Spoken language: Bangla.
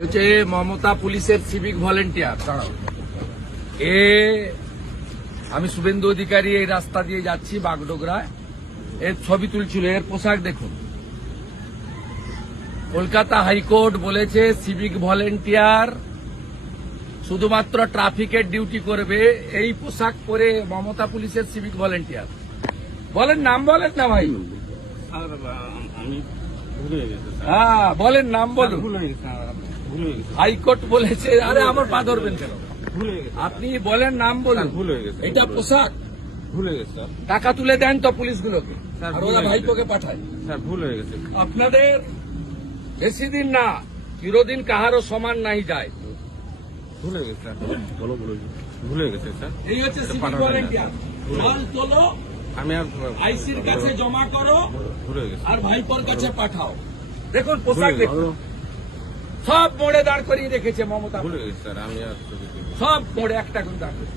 হচ্ছে মমতা পুলিশের সিভিক ভলেন্টিয়ার। আমি শুভেন্দু অধিকারী এই রাস্তা দিয়ে যাচ্ছি বাগডোগরায়, এর ছবি তুলছিল। এর পোশাক দেখুন। কলকাতা হাইকোর্ট বলেছে সিভিক ভলেন্টিয়ার শুধুমাত্র ট্রাফিকের ডিউটি করবে। এই পোশাক পরে মমতা পুলিশের সিভিক ভলেন্টিয়ার। বলেন নাম, বলেন না ভাই। আমি ভুলে গেছি স্যার। হ্যাঁ বলেন নাম বলুন। ভুলে গেছি স্যার, ভুলে গেছি, হাইকোর্ট বলেছে। আরে আমার পা ধরবেন কেন? ভুলে গেছি, আপনি বলেন নাম বলুন। ভুলে গেছে, এটা পোশাক। ভুলে গেছে স্যার। টাকা তুলে দেন তো পুলিশগুলোকে, স্যার, আর ভুলে ওরা গেছে। ভাইপোকে পাঠায়। স্যার ভুল হয়ে গেছে। আপনাদের বেশি দিন না, চিরদিন কাহারও সমান নাই যায়। ভুলে গেছে স্যার, ভুলে গেছে স্যার। এই হচ্ছে সিভিক পাঠানো ভলেন্টিয়ার। মাল তোলো, আমি আর আইসির কাছে জমা করো, ভুলে গেছি। আর ভাইপোর কাছে পাঠাও। দেখুন পোশাক দেখুন, সব মোড়ে দাঁড় করিয়ে রেখেছে মমতা। ভুলে গেছি স্যার, আমি আর সব মোড়ে একটা করে দাঁড় করিয়ে।